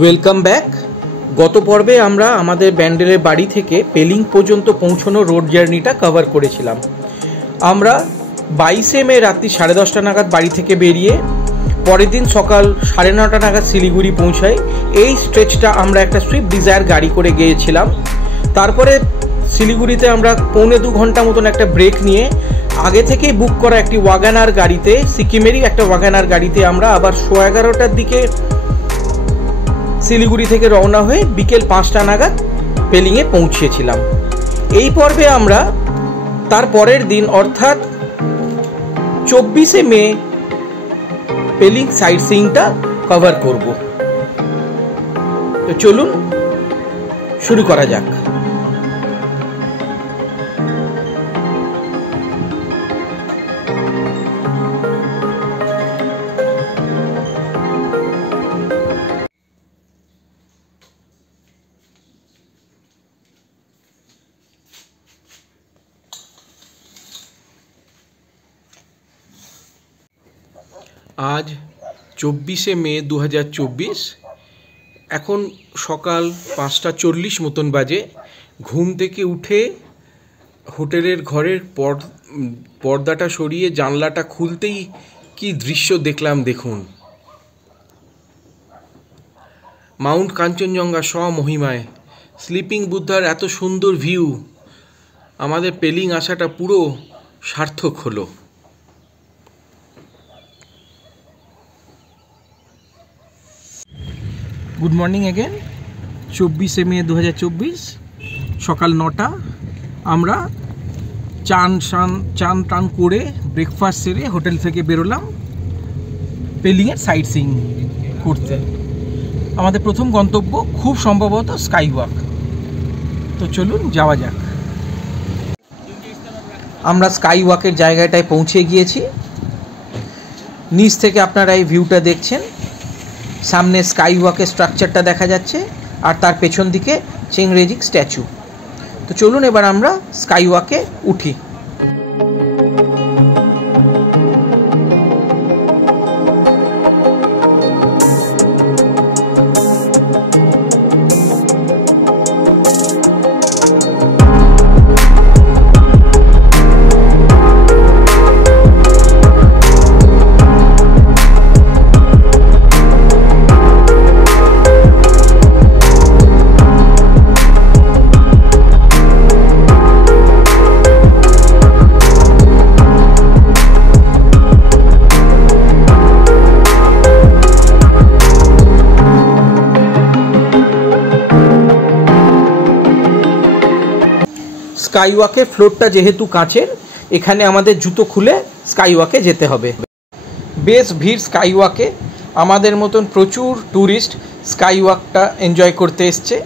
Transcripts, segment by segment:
Welcome back. গত পর্বে আমরা আমাদের ব্যান্ডেলের বাড়ি থেকে পেলিং পর্যন্ত পৌঁছানো রোড জার্নিটা কভার করেছিলাম। আমরা 22শে মে রাত্রি 10:30 নাগাদ বাড়ি থেকে বেরিয়ে পরের দিন সকাল 9:30 নাগাদ শিলিগুড়ি পৌঁছাই। এই স্ট্রেচটা আমরা একটা সুইফট ডিজায়ার গাড়ি করে গিয়েছিলাম। তারপরে শিলিগুড়িতে আমরা 1.25 ঘন্টা মতন একটা ব্রেক নিয়ে আগে থেকেই বুক করা একটি ওয়াগানার গাড়িতে, সিকিমেরই একটা ওয়াগানার গাড়িতে আমরা আবার 11:30টার দিকে শিলিগুড়ি থেকে রওনা হয়ে বিকেল 5টা নাগাদ পেলিংয়ে পৌঁছেছিলাম। এই পর্বে আমরা তার পরের দিন অর্থাৎ 24শে মে পেলিং সাইট সিইংটা কভার করব। তো চলুন শুরু করা যাক। আজ 24শে মে 2024। এখন সকাল 5:40 মতন বাজে। ঘুম থেকে উঠে হোটেলের ঘরের পর্দাটা সরিয়ে জানলাটা খুলতেই কি দৃশ্য দেখলাম দেখুন। মাউন্ট কাঞ্চনজঙ্ঘা স্বমহিমায়, স্লিপিং বুদ্ধার এত সুন্দর ভিউ। আমাদের পেলিং আসাটা পুরো সার্থক হলো। Good morning again. 24শে মে 2024 সকাল 9টা। আমরা চান টান করে ব্রেকফাস্ট সেরে হোটেল থেকে বেরোলাম পেলিংয়ের সাইট সিইং করতে। আমাদের প্রথম গন্তব্য খুব সম্ভবত স্কাই ওয়াক। তো চলুন যাওয়া যাক। আমরা স্কাই ওয়াকের জায়গাটায় পৌঁছে গিয়েছি। নিচ থেকে আপনারা এই ভিউটা দেখছেন। সামনে স্কাই ওয়াকের স্ট্রাকচারটা দেখা যাচ্ছে আর তার পেছন দিকে চেংরেজিং স্ট্যাচু। তো চলুন এবার আমরা স্কাই ওয়াকে উঠি। স্কাই ওয়াকের ফ্লোরটা যেহেতু কাঁচের, এখানে আমাদের জুতো খুলে স্কাই ওয়াকে যেতে হবে। বেশ ভিড় স্কাই ওয়াকে। আমাদের মতন প্রচুর ট্যুরিস্ট স্কাই ওয়াকটা এনজয় করতে এসছে।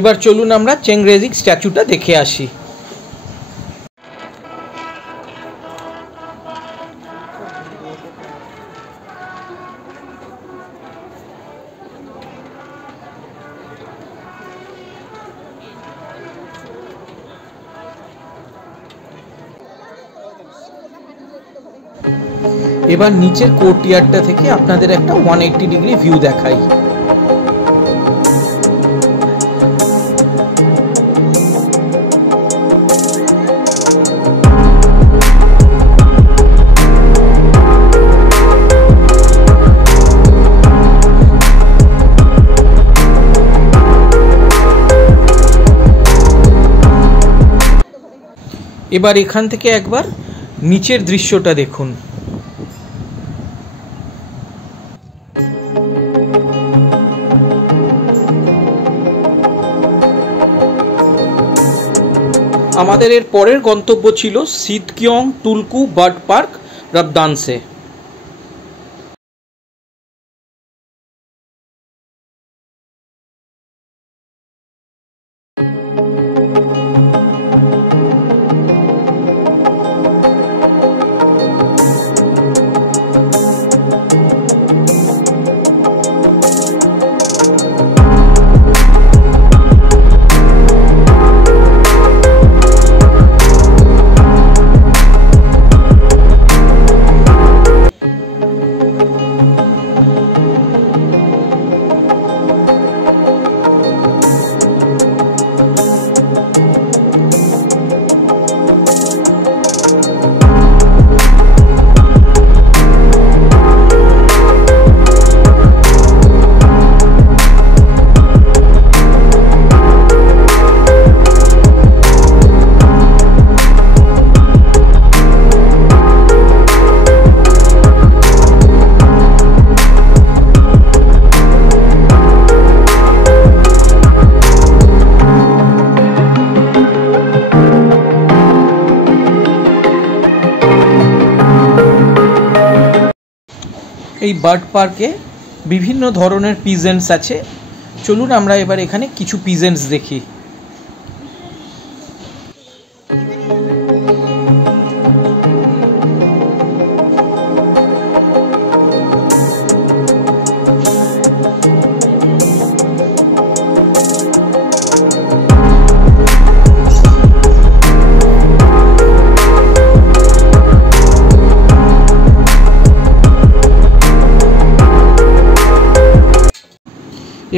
এবার চলুন আমরা চেংরেজিং স্ট্যাচুটা দেখে আসি। এবার নিচের কোর্টইয়ার্ডটা থেকে আপনাদের একটা 180 ডিগ্রি ভিউ দেখাই। এবার এখান থেকে একবার নিচের দৃশ্যটা দেখুন। আমাদের এর পরের গন্তব্য ছিল সিটকিয়ং তুলকু বার্ড পার্ক রবদানসে। এই বার্ড পার্কে বিভিন্ন ধরনের পিজেন্টস আছে। চলুন আমরা এবার এখানে কিছু পিজেন্টস দেখি।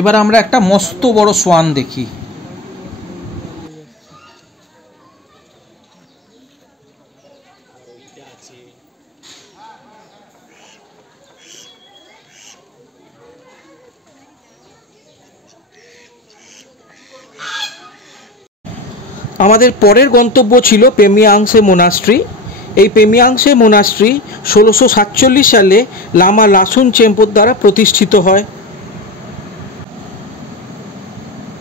এবার আমরা একটা মস্ত বড় সোয়ান দেখি। আমাদের পরের গন্তব্য ছিল পেমিয়াংসে মোনাস্ট্রি। এই পেমিয়াংসে মোনাস্ট্রি 1647 সালে লামা লাসুন চেম্পোর দ্বারা প্রতিষ্ঠিত হয়।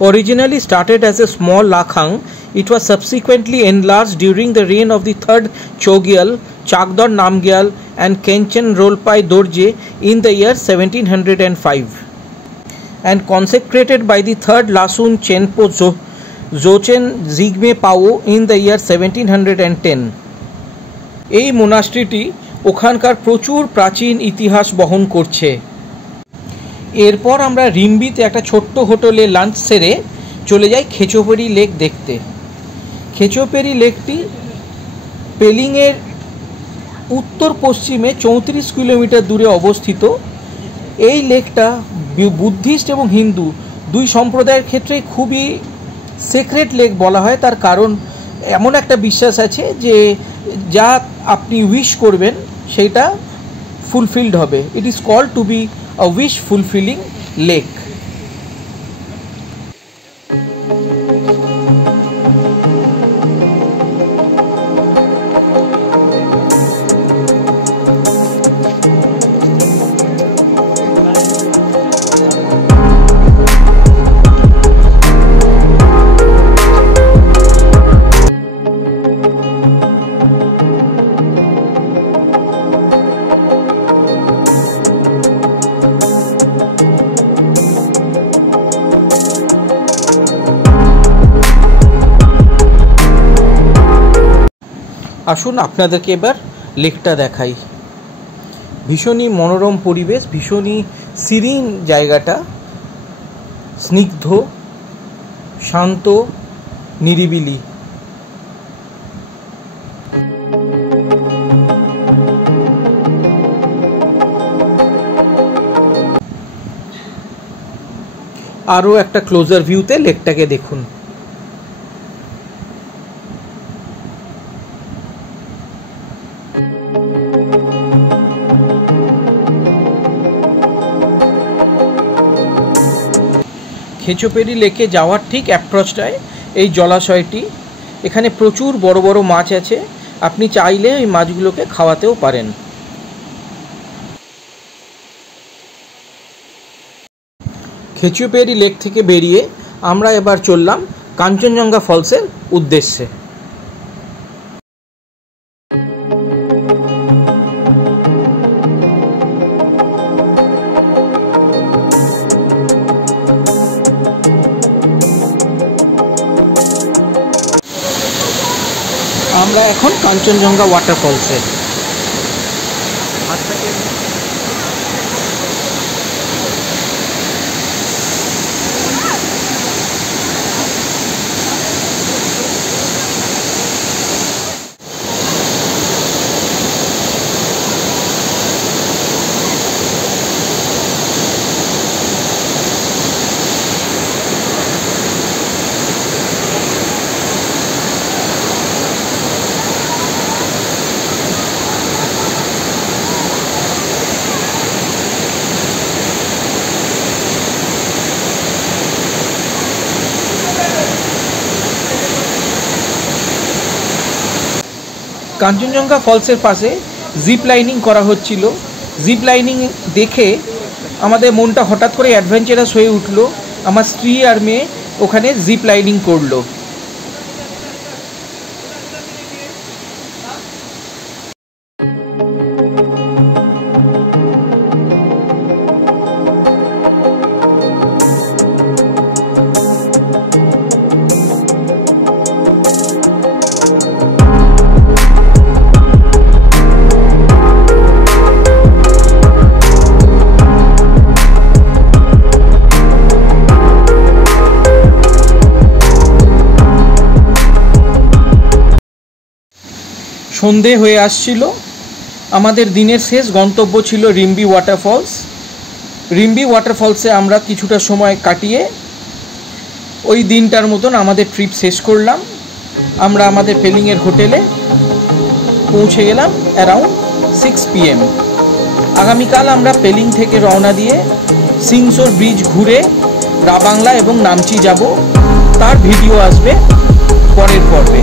Originally started as a small lakhang, it was subsequently enlarged during the reign of the third Chogyal, Chagdor Namgyal and Khenchen Rolpai Dorje in the year 1705 and consecrated by the third Lasun Chenpo Dzogchen Zigme Pao in the year 1710. এই মোনাস্ট্রিটি ওখানকার প্রচুর প্রাচীন ইতিহাস বহন করছে। এরপর আমরা রিম্বিতে একটা ছোট্ট হোটেলে লাঞ্চ সেরে চলে যাই খেচোপেরি লেক দেখতে। খেচোপেরি লেকটি পেলিংয়ের উত্তর পশ্চিমে 34 কিলোমিটার দূরে অবস্থিত। এই লেকটা বুদ্ধিস্ট এবং হিন্দু দুই সম্প্রদায়ের ক্ষেত্রে খুবই সিক্রেট লেক বলা হয়। তার কারণ এমন একটা বিশ্বাস আছে যে যা আপনি উইশ করবেন সেটা ফুলফিলড হবে। It is called to be a wish fulfilling lake. আসুন আপনাদেরকে এবার লেকটা দেখাই। ভীষণই মনোরম পরিবেশ, ভীষণই সিরিন জায়গাটা, স্নিগ্ধ, শান্ত, নিরিবিলি। আরও একটা ক্লোজার ভিউতে লেকটাকে দেখুন। খেচোপেরি লেকে যাওয়ার ঠিক অ্যাপ্রোচটায় এই জলাশয়টি। এখানে প্রচুর বড় বড় মাছ আছে, আপনি চাইলে এই মাছগুলোকে খাওয়াতেও পারেন। খেচোপেরি লেক থেকে বেরিয়ে আমরা এবার চললাম কাঞ্চনজঙ্ঘা ফলসের উদ্দেশ্যে। আমরা এখন কাঞ্চনজঙ্ঘা ওয়াটারফলসে। কাঞ্চনজঙ্ঘা ফলসের পাশে জিপ লাইনিং করা হচ্ছিল। জিপ লাইনিং দেখে আমাদের মনটা হঠাৎ করে অ্যাডভেঞ্চারাস হয়ে উঠলো। আমার স্ত্রী আর মেয়ে ওখানে জিপ লাইনিং করলো। সন্ধে হয়ে আসছিল। আমাদের দিনের শেষ গন্তব্য ছিল রিম্বি ওয়াটারফলস। রিম্বি ওয়াটারফলসে আমরা কিছুটা সময় কাটিয়ে ওই দিনটার মতন আমাদের ট্রিপ শেষ করলাম। আমরা আমাদের পেলিংয়ের হোটেলে পৌঁছে গেলাম অ্যারাউন্ড 6 PM। আগামীকাল আমরা পেলিং থেকে রওনা দিয়ে সিংসোর ব্রিজ ঘুরে রাবাংলা এবং নামচি যাব। তার ভিডিও আসবে পরের পর্বে।